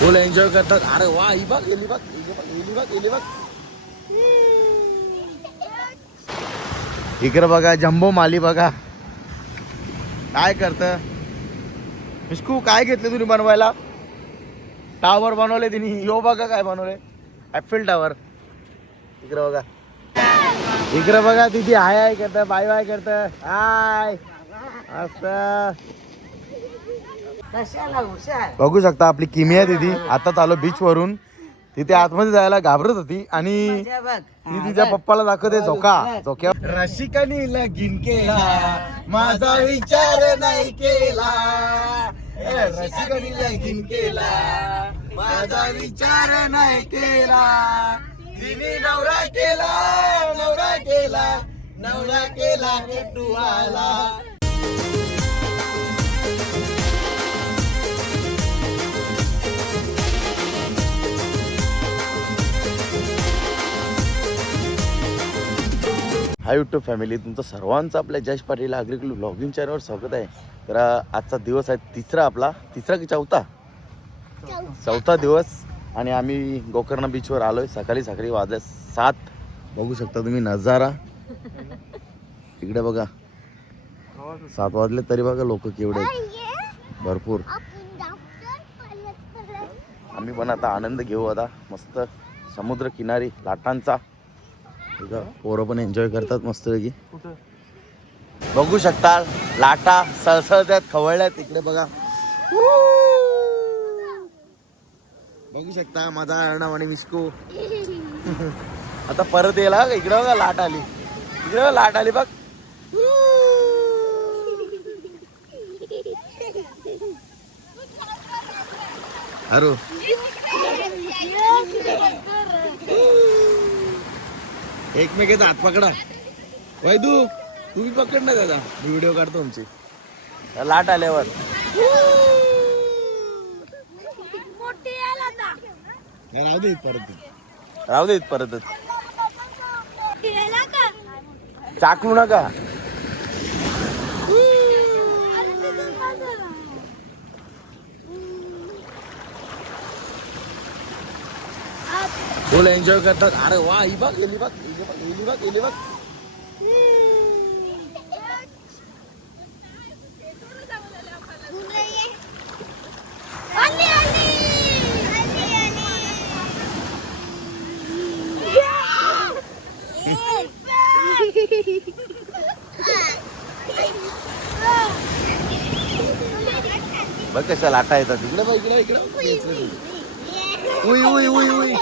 फुल enjoy करतात अरे वा ही बघ गेली बघ गेली बघ गेली बघ इकडे बघा जम्बो माली बघा. काय करत? मिस्कू काय घेतलं तुम्ही बनवायला? टावर बनवले तिने. यो बघा काय बनवले ऍपल टावर इकडे बघा. इकडे बघा तिथे हाय हाय करत बाय बाय करत. हाय असं बघू शकता आपली किमिया दिदी आता चालू बीच वरून. तिथे आतमध्ये जायला घाबरत होती आणि मजा बघ. ती तिच्या पप्पाला दाखवते झोका. झोक्या रसिकानी लगीन केला माझा विचार नाही केला. रसिकानी लगीन केला माझा विचार नाही केला. तिने नवरा केला नवरा केला नवरा केला आला? हाय युट्यूब फॅमिली तुमचं सर्वांचं आपल्या जश पाटील अग्रिकल ब्लॉगिंग चॅनलवर स्वागत आहे. तर आजचा दिवस आहे तिसरा आपला. तिसरा की चौथा? चौथा. दिवस. आणि आम्ही गोकर्ण बीचवर आलोय. सकाळी सकाळी वाजले सात. बघू शकता तुम्ही नजारा. इकडे बघा. सात वाजले तरी बघा लोक केवढे भरपूर. आम्ही पण आता आनंद घेऊ आता. मस्त समुद्र किनारी लाटांचा. पोरं पण एन्जॉय करतात मस्त पैकी बघू शकता लाटा सळसळत्यात खवळल्यात इकडे बघा. बघू शकता माझा अर्णव आणि मिस्कू. आता परत येला इकडे बघा लाट आली. इकडे बघा लाट आली बघ. अरू. एकमेकाचा हात पकडा. वैदू तुम्ही पकड ना दादा. मी व्हिडिओ काढतो तुमची लाट आल्यावर. राहू दे परत राहू दे परत. चाकू नका. फुल एन्जॉय करतात. अरे वा ही बघ गेली बघ गेली बघ गेली बघ बघ. कशा लाटा येतात. इकडे बघ इकडे इकडे. उई उई उई उई.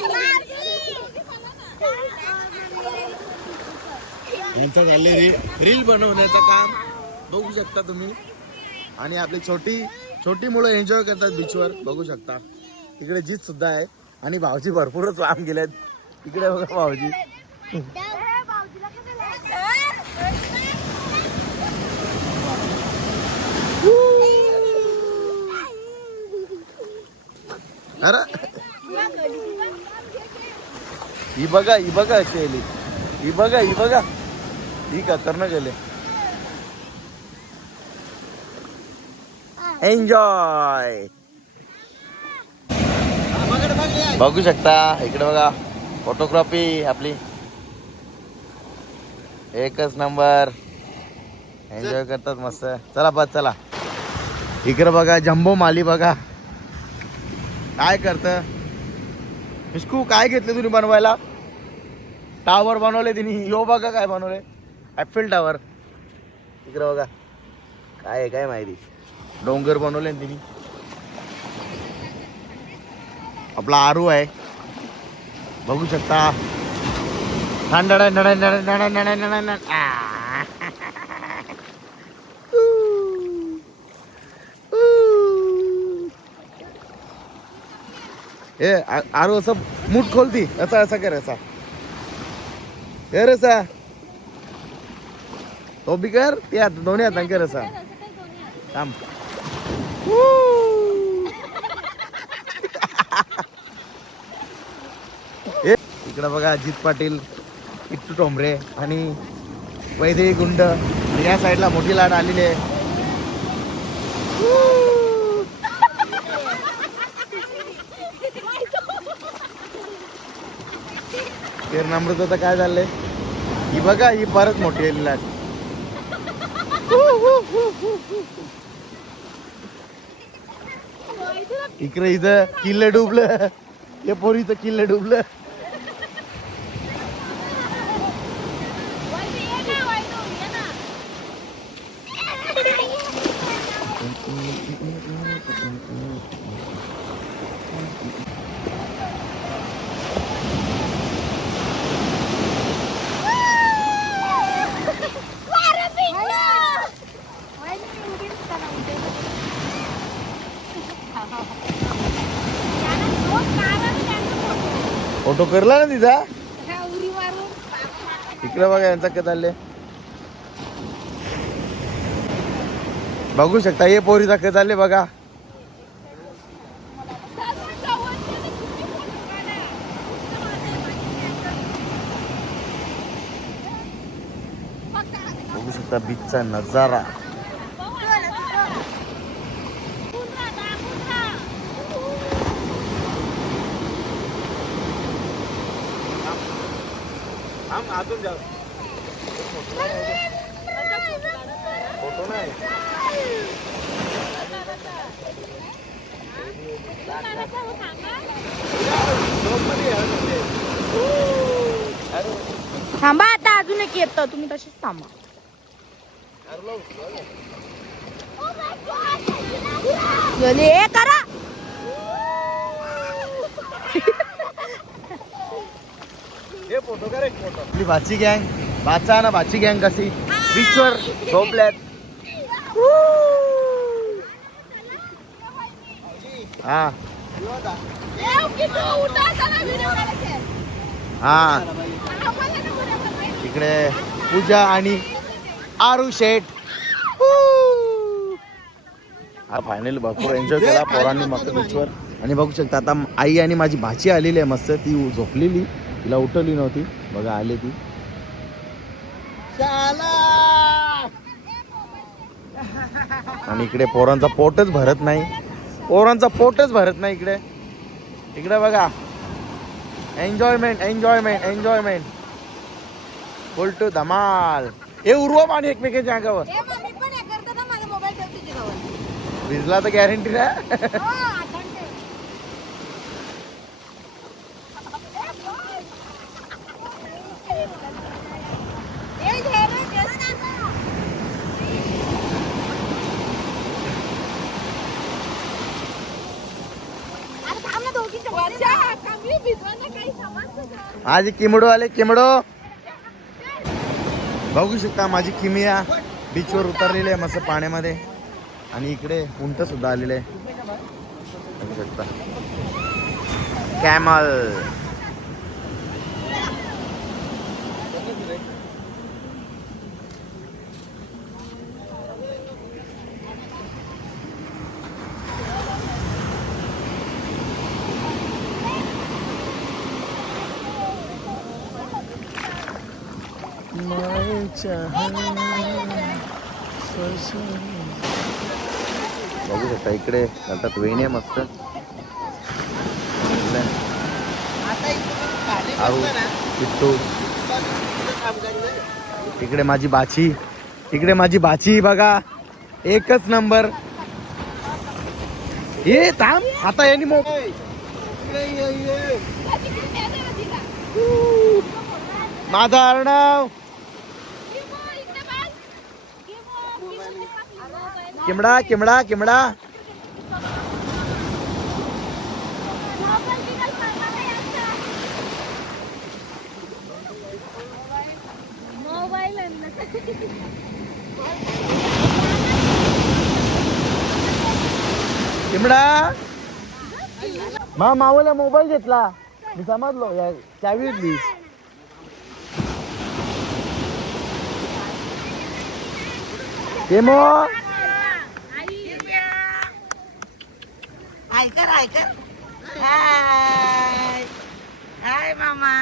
यांचं झाले रील रील बनवण्याचं काम बघू शकता तुम्ही. आणि आपली छोटी छोटी मुलं एन्जॉय करतात बीचवर बघू शकता. तिकडे जीत सुद्धा आहे. आणि भाऊजी भरपूरच लांब गेलेत. इकडे बघा भाऊजी. अरे. ही बघा ही बघा केली ही बघा ही बघा. ही कातरनं गेले. एन्जॉय बघू शकता इकडे बघा फोटोग्राफी आपली. एकच नंबर एन्जॉय करतात मस्त. चला बस चला. इकडे बघा जम्बो माली बघा. काय करत? मिस्कू काय घेतले तुम्ही बनवायला? टावर बनवले तिने. यो बघा काय बनवले ऍपल टावर इकडं बघा. काय आहे काय माहिती? डोंगर बनवले ना तिने. आपला आरू आहे. बघू शकता. थंड ए आ- आरू असं मूठ खोलती. असा असा कर असा कर असा उभी कर ते आता दोन्ही हातान कर असा. थांब. इकडं बघा अजित पाटील इट्टू टोंबरे आणि वैदेवी गुंड. या साईडला मोठी लाट आलेली आहे. तर काय झालंय? ही बघा ही परत मोठी आहे लाट. इकडे इथं किल्ले डुबलं. या पोरीचं किल्ले डुबलं. करला ना तिचा? इकडे बघा यांचा काय चालले बघू शकता हे पोरीचा काय चालले बघा. बघू शकता बीचचा नजारा. फोटो नाही. थांबा आता अजून एक येतं. तुम्ही तशीच थांबा. गेले ए करा. आपली भाची गँग भाचा ना भाची गँग कशी? बीचवर झोपल्यात. हा. हा. तिकडे पूजा आणि आरू शेठ. हा. फायनली भरपूर एन्जॉय केला. पोरांनी मस्त बीचवर आणि बघू शकता आता आई आणि माझी भाची आलेली आहे मस्त. ती झोपलेली. तिला उठवली नव्हती. बघा आली ती. आणि इकडे पोरांचा पोटच भरत नाही. पोरांचा पोटच भरत नाही इकडे. इकडे बघा. Enjoyment enjoyment enjoyment full to धमाल. हे उर्व पाणी एकमेकांच्या अंगावर. भिजला तर गॅरंटी नाही माझी किमडो आले किमडो. बघू शकता माझी किमिया बीचवर उतरलेली आहे मस्त पाण्यामध्ये. आणि इकडे उंट सुद्धा आलेले आहे. बघू शकता. कॅमल. बघू शकता इकडे घालतात वेण्या मस्त. आरू किट्टू इकडे माझी बाची. इकडे माझी बाची बघा. एकच नंबर. ये थांब. आता यांनी मोठ माझा अर्णव किमडा किमडा किमडा. किमडा. मा मावला मोबाईल घेतला. मी समजलो या चावी घेतली. केमो. ऐकर ऐकर हाय हाय. मामा.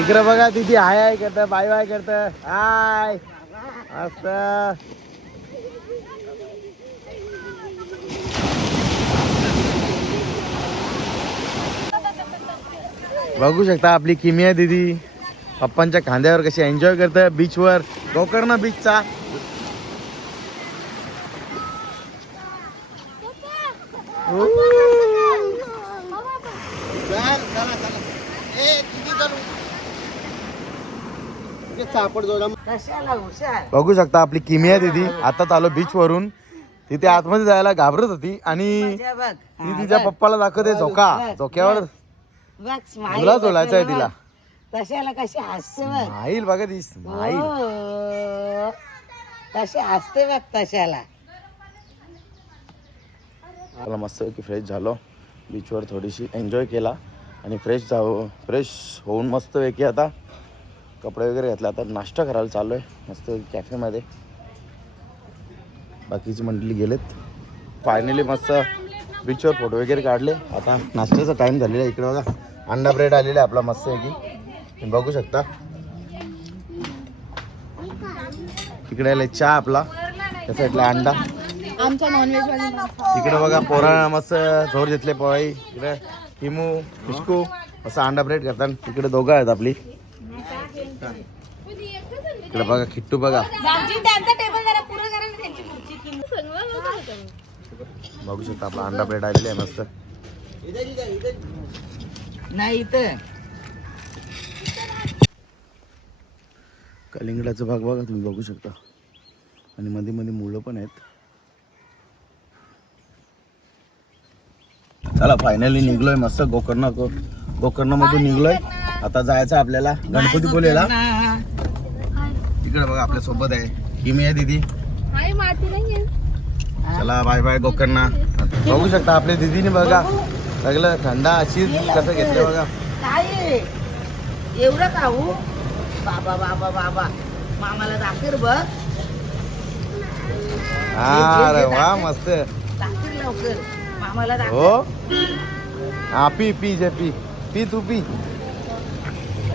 इकडे बघा तिथे हाय हाय करत बाय बाय करत हाय. अस बघू शकता आपली किमिया दिदी. पप्पांच्या खांद्यावर कशी एन्जॉय करते बीचवर गोकर्ण बीचचा कशाला हुशार बघू शकता आपली किमिया दिदी. आता आलो बीच वरून. तिथे आतमध्ये जायला घाबरत होती आणि मजा बघ. ती तिच्या पप्पाला दाखवते झोका. झोक्यावर तुला सोडायचं आहे कशाला तिला. बघ. कशाला कशी हसते बघ. माईल बघा ती माईल हो. कशी हसते बघ तशाला मला मस्त की फ्रेश झालो. बीचवर थोडीशी एन्जॉय केला. आणि फ्रेश जाऊ फ्रेश होऊन मस्त पैकी आता कपडे वगैरे घातले. आता नाश्ता करायला चाललो आहे मस्त कॅफेमध्ये. बाकीची मंडळी गेलेत. फायनली मस्त बीचवर फोटो वगैरे काढले. आता नाश्त्याचा टाईम झालेला आहे इकडे बघा. अंडा ब्रेड आलेला आहे आपला मस्त आहे की तुम्ही बघू शकता. इकडे आले चहा आपला. त्या साईडला अंडा. आमचा नॉनव्हेज वाला इकडे बघा पोरा मस्त झोर घेतले पोळी. इकडे हिमू मिस्कू असं अंडा ब्रेड करतात इकडे दोघं आहेत आपली. इकडे बघा खिट्टू बघा. त्यांचा टेबल जरा पुरं करा ना त्यांची खुर्ची बघू शकता आपला अंडा ब्रेड आलेला आहे मस्त. नाही इथं. कलिंगडाचा भाग बघा तुम्ही बघू शकता. आणि मध्ये मध्ये मुलं पण आहेत. चला फायनली निघलोय मस्त. गोकर्ण गोकर्ण मधून निघलोय. आता जायचं आपल्याला गणपती बोलेला तिकडे बघा आपल्यासोबत आहे. किमी आहे दीदी. हाय माती नाहीये चला बाय बाय गोकर्ण. बघू शकता आपल्या दीदीने बघा. सगळं थंडा अशी कसं घेतलं बघा. काय? एवढं खाऊ बाबा बाबा बाबा. मामाला दाखर बघ. हा अरे वा मस्त. दाखर लवकर. मामाला दाखर हो. हा P P J P. P तू पी.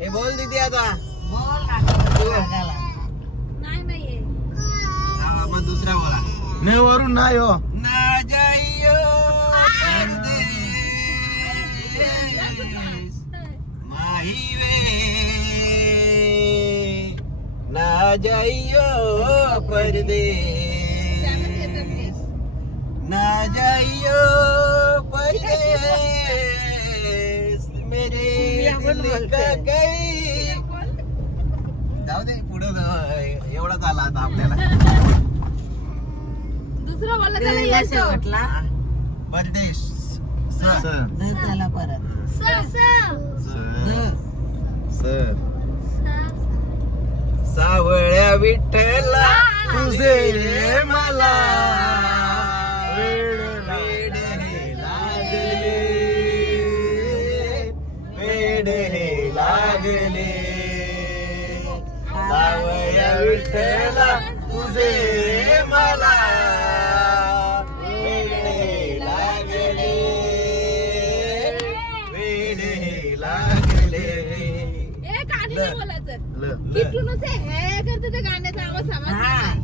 हे बोल दीदी आता. बोल नाकाला लागायला. हा, मग दुसरा बोला. नाही वरून नाही हो. ना जाइयो परदेस माही वे. ना जाइयो परदेस ना जाइयो परदेस जाऊ दे पुढे एवढा झाला आता आपल्याला. दुसरा शेवटला. परदेश त्याला परत. सर. सावळ्या विठ्ठला तुझे मला. वेड हे लागले सावळ्या विठ्ठला तुझे मला. वेड हे लागले वेड हे लागले हे करते ते गाण्याचा आवाज हा.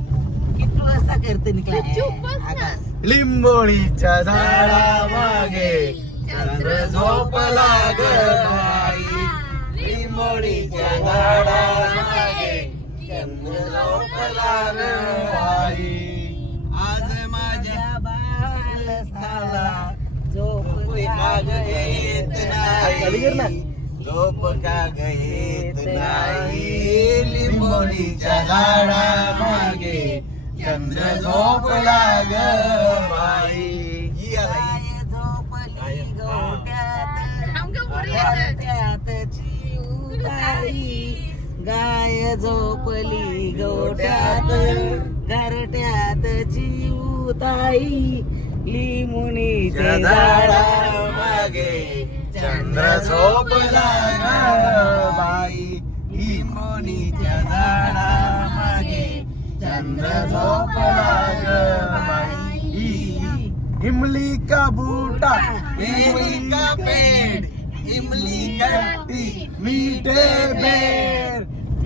लिंबोळीच्या झाडा मागे चंद्र बाई लिंबोडीच्या झाडा मागे ग बाई आज माझ्या बालस्थाला झोप काग येत नाही. झोप काग येत नाही. लिंबोडीच्या झाडा मागे चंद्र झोपला ग बाई. झोपली गोट्यात गाई गाय झोपली गोट्यात घरट्यात जीवताई लिमुनी मागे चंद्र झोपला बाई लिमुनीच्या झाडा मागे चंद्र झोपला बाई. इमली का बूटा इमली का पेड़ इमली का टी मीठे बेर।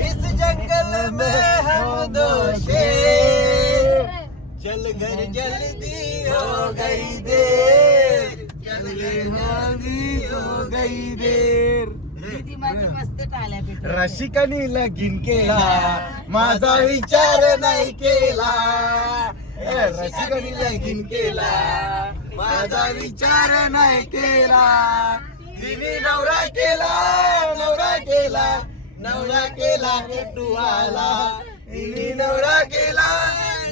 इस जंगल में हम दो शेर। चल घर जल्दी हो गई देर। चल घर जल्दी हो गई देर। रसिकानी लगीन केला माझा विचार नाही केला. रसिकानी लगीन केला माझा विचार नाही केला. तिने नवरा केला नवरा केला नवरा केला पेटुआला तिने नवरा केला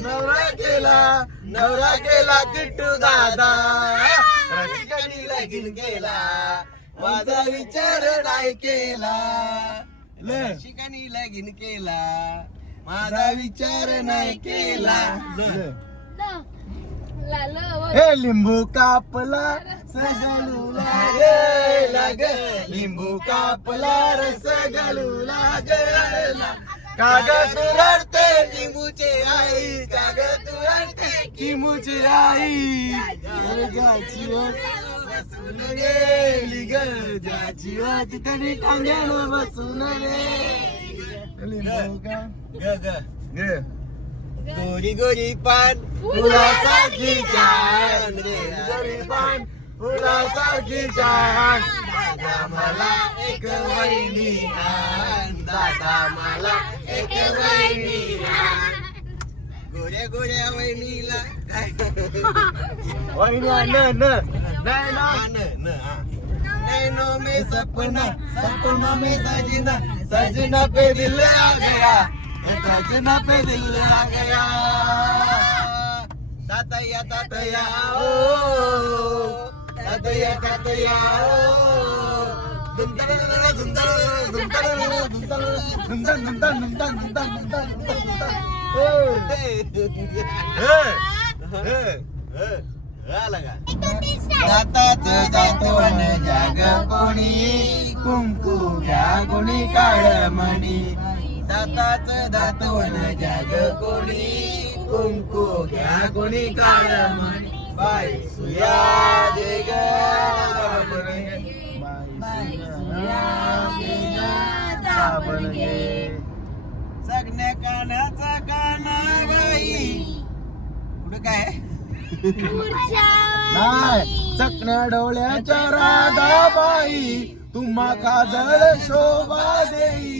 नवरा केला नवरा केला किट्टू दादा. रसिकानी लगीन केला माझा विचार नाही केला. शिकानी लगीन केला माझा विचार नाही केला. हे लिंबू कापला सगलू लागला ग लिंबू कापला रस गलू लागला कागद रडते लिंबूचे आई कागद रडते लिंबूचे आई. जाची बसून गेली ग जाची तरी टांग्यानं बसून रे. लिंबू का? ग ग. गोरी गोरी पान फुलासारखी छान. रे गोरी पान फुलासारखी छान. दादा मला एक वहिनी आण. दादा मला एक वहिनी आण. गोऱ्या गोऱ्या वहिनीला काय? वहिनी न न नैनो न. नैनो में सपना सपना में सजना सजना पे दिल आ गया. सजना पे दिल आ गया। तातया तातया ओ। तातया तातया जाताच जातवन जाग कोणी कुंकू घ्या कोणी काळ म्हणी दाताच दातवण जाग कोणी. कुंकू घ्या कोणी काळ बाई सुया दे ग बाई सगण्या कानाचा काना बाई. पुढे काय? नाही चकण्या डोळ्याच्या राधाबाई तुम्हा काजळ शोभा देई.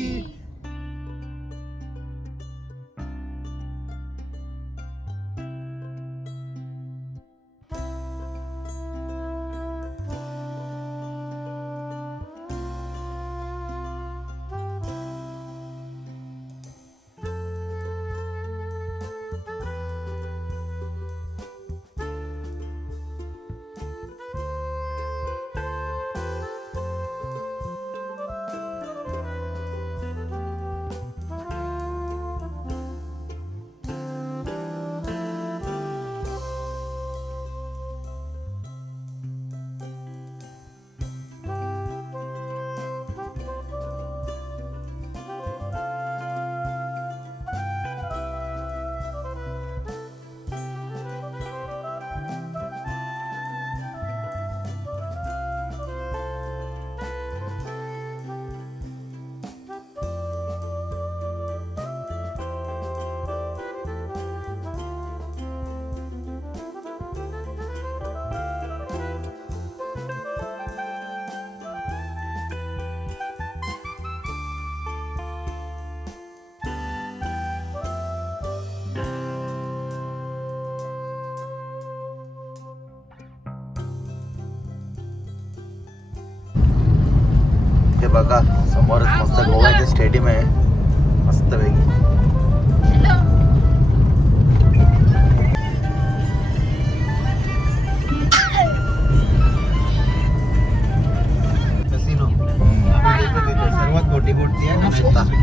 बघा. समोरच मस्त गोव्याचे स्टेडियम आहे. मस्त. पैकी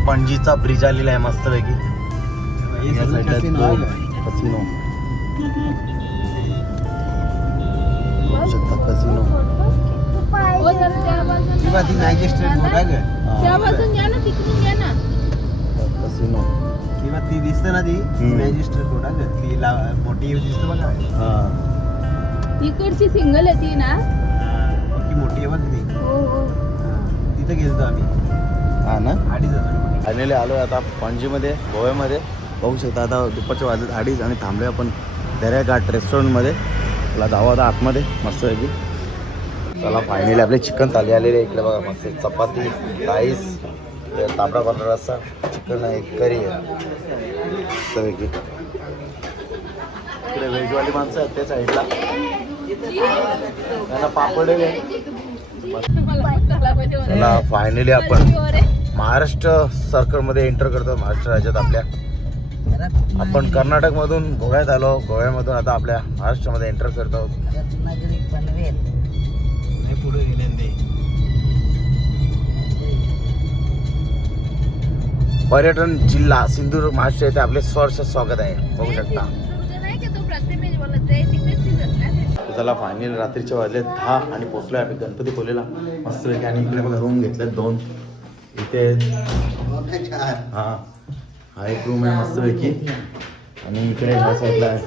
पणजीचा ब्रिज आलेला आहे मस्त पैकी ती मॅजिस्ट्रेट रोड आहे ग त्या बाजून घ्या ना तिकडून घ्या ना. कसिनो ती दिसते ना ती हम्म. मॅजिस्ट्रेट आहे ग ती ला मोठी दिसते बघा. हा. इकडची सिंगल आहे ती ना. हा, ती मोठी आहे बघ ती. हो हो. तिथं गेलतो आम्ही. हा ना? अडीच हजार फायनली आलो आता पणजीमध्ये गोव्यामध्ये. बघू शकता आता दुपारच्या वाजत अडीच आणि थांबले आपण दर्या घाट रेस्टॉरंटमध्ये तुला जाऊ आता आतमध्ये. मस्त पैकी. चला फायनली आपले चिकन थाली आलेले इकडे बघा मस्त चपाती राईस तांबडा पांढरा रस्सा चिकन आहे. करी आहे मस्तपैकी इकडे व्हेजवाली माणसं आहेत त्या साईडला. त्यांना पापड चला फायनली आपण महाराष्ट्र सर्कलमध्ये एंटर करतो. महाराष्ट्र राज्यात आपल्या. आपण कर्नाटकमधून गोव्यात आलो. गोव्यामधून आता आपल्या महाराष्ट्रामध्ये एंटर करतो. रत्नागिरी पनवेल पुढे पर्यटन जिल्हा सिंधुदुर्ग महाराष्ट्र येथे आपले सहर्ष स्वागत आहे. बघू शकता. ना त्याला फायनल रात्रीचे वाजले दहा आणि पोचलोय आम्ही गणपती खोलेला मस्त आणि इकडे बघा रूम घेतलेत दोन. इथे हा हा एक रूम आहे मस्तपैकी आणि इकडे ह्या साईडला आहे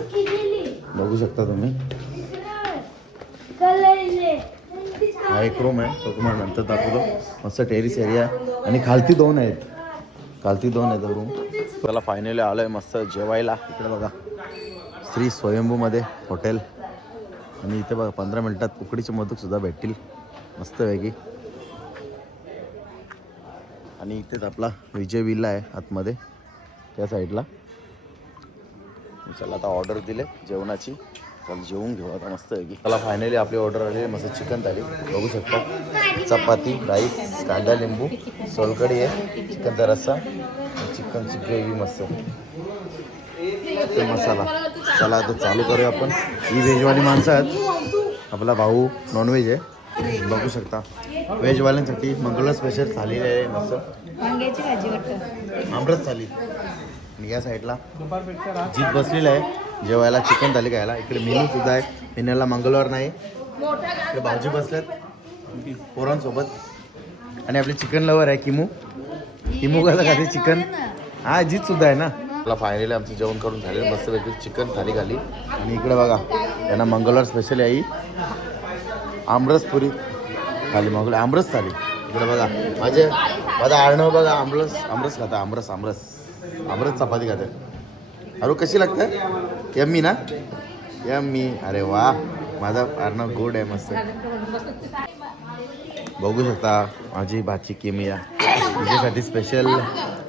बघू शकता तुम्ही. हा एक रूम आहे तो तुम्हाला नंतर दाखवतो. मस्त टेरिस एरिया आहे. आणि खालती दोन आहेत. खालती दोन आहेत रूम त्याला फायनली आलो आहे मस्त जेवायला. इकडे बघा. श्री स्वयंभूमध्ये हॉटेल आणि इथे बघा पंधरा मिनटात उकडीचे मोदक भेटतील. मस्त वेगळी आणि इथेच आपला विजय विल्ला आहे आतमध्ये त्या साईडला चला आता ऑर्डर दिले जेवणाची. चला जेवून घेऊ. आता मस्त आहे की. त्याला फायनली आपली ऑर्डर आली. मस्त चिकन थाली. बघू शकता. चपाती राईस कांदा लिंबू सोलकडी आहे. चिकनचा रस्सा. चिकनची ग्रेव्ही मस्त. चिकन मसाला. चला आता चालू करूया आपण. ही व्हेजवाली माणसं आहेत. आपला भाऊ नॉनव्हेज आहे. बघू शकता. व्हेजवाल्यांसाठी मंगळवार स्पेशल थाली आहे मस्त. वांग्याची भाजी वाटतं. आमरस थाली आणि या साईडला जीत बसलेला आहे. जेवायला चिकन थाली खायला. इकडे मेनू सुद्धा आहे. मेन्यूला मंगळवार नाही. इकडे भाऊजी बसल्यात पोरांसोबत. आणि आपले चिकन लवर आहे किमू. किमू कसं खाते चिकन हा जीत सुद्धा आहे ना. मला फायनली आमचं जेवण करून झाले मस्तपैकी चिकन थाली खाली. आणि इकडे बघा त्यांना मंगळवार स्पेशल आहे आमरस पुरी थाली मंगळ आमरस थाली इकडे बघा. माझे माझा आडणं बघा आमरस. आमरस खाता आमरस आमरस. आमरस चपाती खाते. अरे कशी लागते? यम्मी ना? यम्मी. अरे वा. माझा आडणं गोड आहे मस्त बघू शकता माझी भाची केमिया. तिच्यासाठी स्पेशल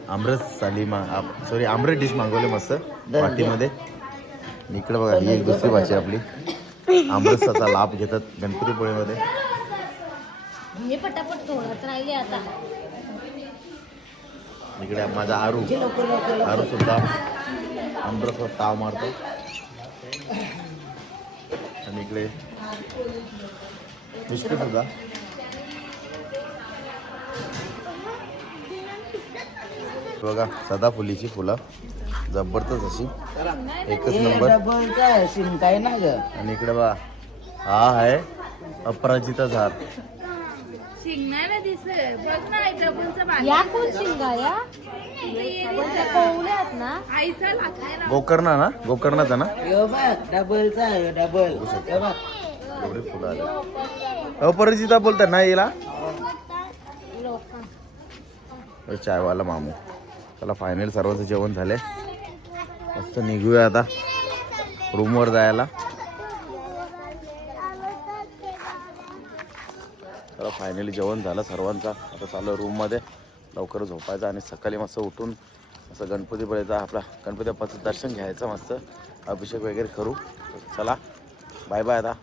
आमरस थाली मा सॉरी आमरस डिश मागवले मस्त वाटीमध्ये. आणि इकडे बघा ही एक दुसरी भाजी आपली. आमरसाचा लाभ घेतात गणपतीपुळेमध्ये. हे पटापट थोडंच राहिले आता. इकडे माझा आरू. आरू सुद्धा आमरसवर ताव मारतो. आणि इकडे मिष्टी सुद्धा. बघा. सदाफुलीची फुलं. जबरदस्त अशी. एकच नंबर. ना ग. आणि इकडे बघा. हा आहे अपराजिता झाड शिंगणाला दिसत बघ ना डबलचा या कोण शिंगा या? कोवल्यात ना? आईचा लागलाय ना. गोकर्णा ना? गोकर्णाचा ना? यो बघ डबलचा आहे डबल. एवढी फुलं आली. अपराजिता बोलतात ना याला चायवाला मामू. चला फायनल सर्वांचं जेवण झालंय. मस्त निघूया आता. रूमवर जायला. चला फायनली जेवण झालं सर्वांचं. आता चालू रूममध्ये लवकर झोपायचं आणि सकाळी मस्त उठून असं गणपतीपुळेचा आपला गणपती बाप्पाचं दर्शन घ्यायचं मस्त. अभिषेक वगैरे करू. चला बाय बाय आता.